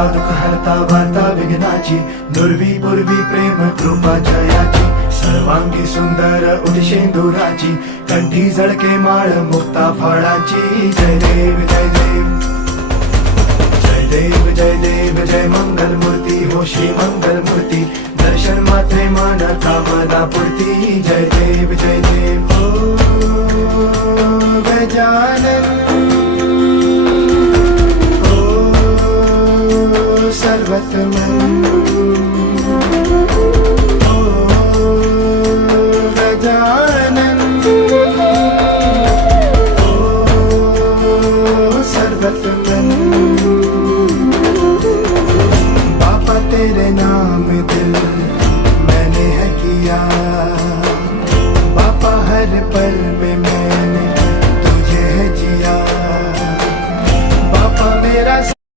हरता दुःख हरता वार्ता विघ्नाची, दुर्वी पूर्वी प्रेम कृपा जयाची, सर्वांगी सुंदर उदिशेंदुराची, कंठी झळके माळ मुक्ता फळाची. जय देव जय देव जय देव जय देव जय मंगल मूर्ती हो श्री मंगल मूर्ती, दर्शन मात्रे मन कामना पूर्ती. जय देव जय देव हो गजानन हो सर्वतमन.